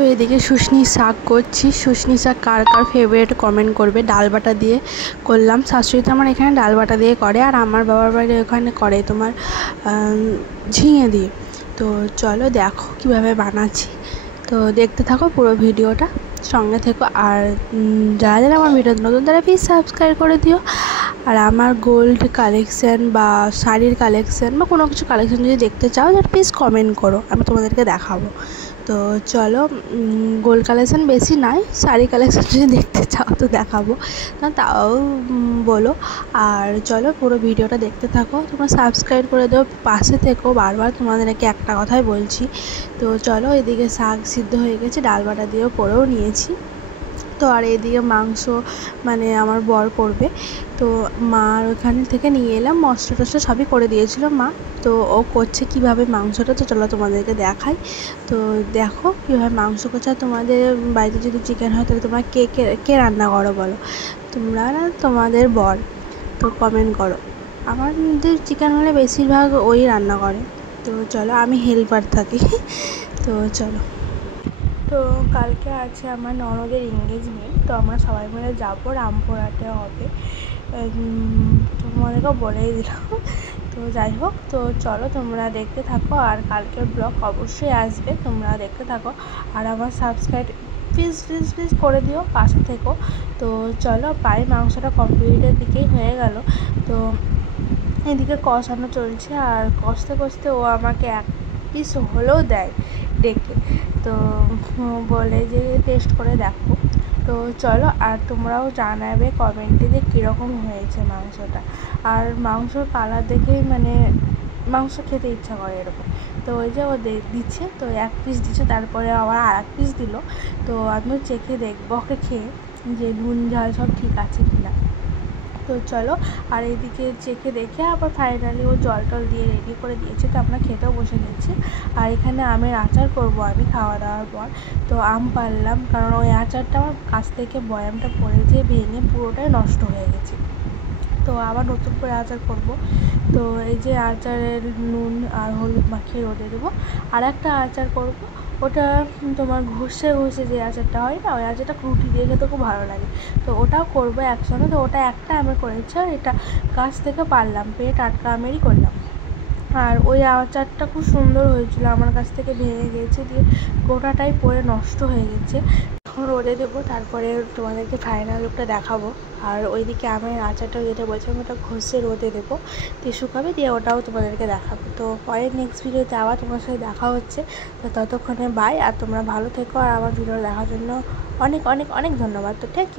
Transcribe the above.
তো এদিকে শুশনি শাক করছি। শুশনি শাক কার কার ফেভারিট কমেন্ট করবে। ডাল বাটা দিয়ে করলাম। শাশুড়ি তো আমার এখানে ডাল বাটা দিয়ে করে, আর আমার বাবার বাড়ি ওখানে করে তোমার ঝিঙে দিয়ে। তো চলো দেখো কীভাবে বানাচ্ছি। তো দেখতে থাকো পুরো ভিডিওটা, সঙ্গে থেকো। আর যারা যারা আমার ভিডিও নতুন তারা প্লিজ সাবস্ক্রাইব করে দিও। আর আমার গোল্ড কালেকশান বা শাড়ির কালেকশান বা কোনো কিছু কালেকশান যদি দেখতে চাও তাহলে প্লিজ কমেন্ট করো, আমি তোমাদেরকে দেখাবো। তো চলো, গোল্ড কালেকশান বেশি নয়, শাড়ি কালেকশান যদি দেখতে চাও তো দেখাবো, না তাও বলো। আর চলো পুরো ভিডিওটা দেখতে থাকো, তোমরা সাবস্ক্রাইব করে দেও, পাশে থেকো। বারবার তোমাদেরকে একটা কথাই বলছি। তো চলো, এদিকে শাক সিদ্ধ হয়ে গেছে, ডাল বাটা দিয়েও করেও নিয়েছি। তো আর এদিকে মাংস মানে আমার বর করবে। তো মার ওখান থেকে নিয়ে এলাম, মশলা টশলা সবই করে দিয়েছিল মা। তো ও করছে কীভাবে মাংসটা, তো চলো তোমাদেরকে দেখাই। তো দেখো কীভাবে মাংস করছে। আর তোমাদের বাড়িতে যদি চিকেন হয় তাহলে তোমরা কে কে কে রান্না করো বলো, তোমরা না তোমাদের বর? তো কমেন্ট করো। আমাদের চিকেন হলে বেশিরভাগ ওই রান্না করে। তো চলো, আমি হেল্পার থাকি। তো চলো। তো কালকে আছে আমার ননদের এনগেজমেন্ট। তো আমরা সবাই মিলে যাবো, রামপুরহাটে হবে। তোমাদেরকেও বলেই দিলাম। তো যাই হোক, তো চলো তোমরা দেখতে থাকো। আর কালকের ব্লগ অবশ্যই আসবে, তোমরা দেখতে থাকো। আর আমার সাবস্ক্রাইব প্লিজ প্লিজ প্লিজ করে দিও, পাশে থেকো। তো চলো, প্রায় মাংসটা কমপ্লিটের দিকেই হয়ে গেল। তো এদিকে কষানো চলছে, আর কষতে কষতে ও আমাকে এক পিস হলেও দেয় ডেকে। তো বলে যে টেস্ট করে দেখো। তো চলো, আর তোমরাও জানাবে কমেন্টে যে কীরকম হয়েছে মাংসটা। আর মাংসর কালার দেখেই মানে মাংস খেতে ইচ্ছা করে এরকম। তো ওই যে ও দিচ্ছে, তো এক পিস দিচ্ছে, তারপরে আবার আর এক পিস দিল। তো আমিও চেখে দেখবো ওকে খেয়ে যে নুন ঝাল সব ঠিক আছে কি না। তো চলো, আর এইদিকে চেখে দেখে আবার ফাইনালি ও জল টল দিয়ে রেডি করে দিয়েছে। তো আমরা খেতেও বসে গেছি। আর এখানে আমের আচার করব আমি খাওয়া দাওয়ার পর। তো আম পারলাম, কারণ ওই আচারটা আমার কাছ থেকে বয়ামটা পড়ে যেয়ে ভেঙে পুরোটাই নষ্ট হয়ে গেছে। তো আবার নতুন করে আচার করব। তো এই যে আচারের নুন আর হলুদ মাখিয়ে রোদে দেবো। আর একটা আচার করব, ওটা তোমার ঘষে ঘষে যে আচারটা হয় না, ওই আচারটা রুটি দিয়ে খেতে খুব ভালো লাগে। তো ওটাও করবো একসঙ্গে। তো ওটা একটা আমের করেছি, আর এটা গাছ থেকে পারলাম, পেয়ে টাটকা আমেরই করলাম। আর ওই আচারটা খুব সুন্দর হয়েছিল, আমার কাছ থেকে ভেঙে গেছে, দিয়ে গোটাটাই পড়ে নষ্ট হয়ে গেছে। এখন রোদে দেবো, তারপরে তোমাদেরকে ফাইনাল লুকটা দেখাবো। আর ওইদিকে আমের আচারটা যেটা বলছিলাম ওটা ঘষে রোদে দেবো, দিয়ে শুকাবে, দিয়ে ওটাও তোমাদেরকে দেখাবো। তো পরের নেক্সট ভিডিওতে আবার তোমার সাথে দেখা হচ্ছে। তো ততক্ষণে বাই, আর তোমরা ভালো থেকো। আর আমার ভিডিও দেখার জন্য অনেক অনেক অনেক ধন্যবাদ। তো থ্যাংক ইউ।